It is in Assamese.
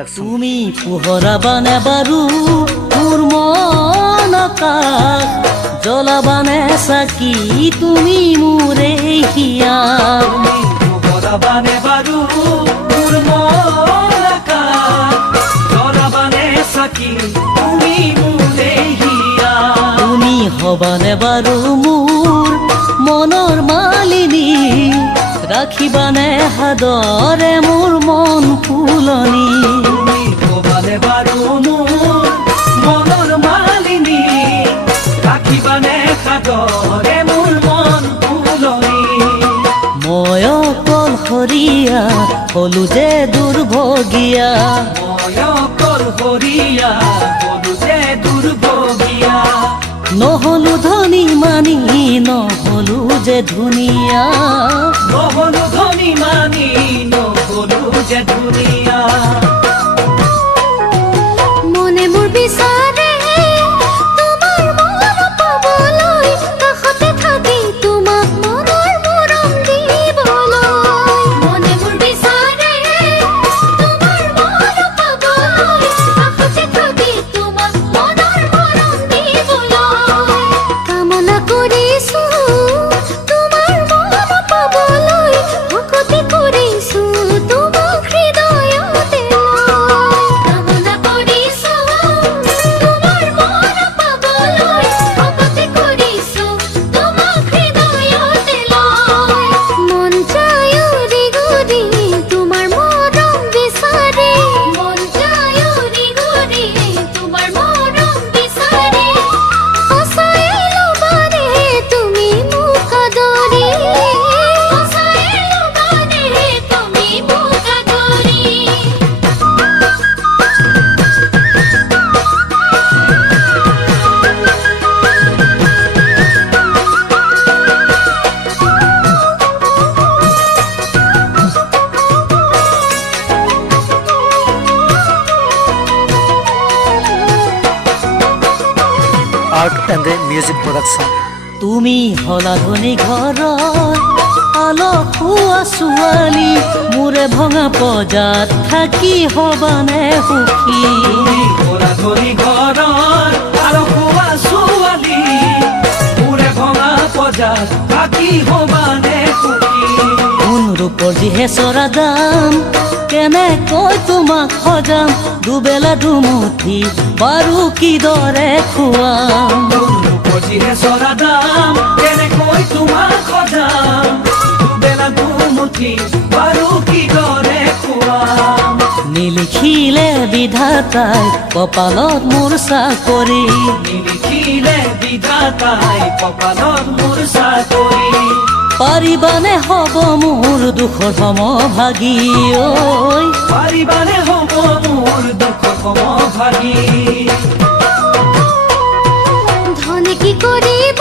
Production. তুমি পোহৰাবানে বাৰু মোৰ মন আকাশ জ্বলাবানে চাকি তুমি মোৰে হিয়া পোহৰাবানে বাৰু মোৰ মন আকাশ জ্বলাবানে চাকি তুমি মোৰে হিয়া তুমি হবানে বাৰু মোৰ মনৰ মালিনী ৰাখিবানে হাদৰে মোৰ মন ফুলনি তুমি হবানে বাৰু মোৰ মনৰ মালিনী ৰাখিবানে হাদৰে মোৰ মন ফুলনি মই অকলশৰীয়া হলো যে দুৰ্ভগীয়া মই অকলশৰীয়া হলো যে দুৰ্ভগীয়া নহলো ধনী মানি নহলো যে ধুনীয়া নহলো ধনী মানি নহলো যে ধুনীয়া মনে মোৰ বিচাৰে তোমাৰ মৰম পাবলৈ কাষতে থাকি তোমাক মনৰ মৰম দিবলৈ মনে মোৰ বিচাৰে তোমাৰ মৰম পাবলৈ কাষতে থাকি তোমাক মনৰ মৰম দিবলৈ কামনা কৰিছো তোমাৰ মৰম পাবলৈ ভকতি কৰিছো তোমাক হৃদয়তে কামনা কৰিছো তোমাৰ মৰম পাবলৈ ভকতি কৰিছো তোমাক হৃদয়তে মন যায় উৰি ঘূৰি তোমাৰ মৰম বিচাৰি মন যায় উৰি ঘূৰি তোমাৰ মৰম বিচাৰি সঁচাই ল'বানে তুমি মোক আদৰি সঁচাই ল'বানে তুমি মোক আদৰি Art and Music Production. তুমি হলা ধনী ঘৰৰ আলসুৱা ছোৱালী মোৰে ভঙা পজাত থাকি হবানে সুখী তুমি ঘোৰা ধৰি ঘৰৰ আৰু খোৱা ছোৱালী মোৰে ভঙা পজাত থাকি হবানে সুখী কোন ৰূপৰ যিহে চৰা দাম কেনেকৈ তোমাক সজাম দুবেলা দুমুঠি বাৰু কিদৰে খুৱাম পজিৰে চৰা দাম কেনেকৈ তোমাক সজাম দুবেলা দুমুঠি বাৰু কিদৰে খুৱাম নিলিখিলে বিধাতাই কপালত মোৰ চাকৰি নিলিখিলে বিধাতাই কপালত মোৰ চাকৰি পাৰিবানে হ'ব মোৰ দুখৰ সমভাগী ঐ পাৰিবানে হ'ব মোৰ দুখ সমভাগী ধনে কি কৰিব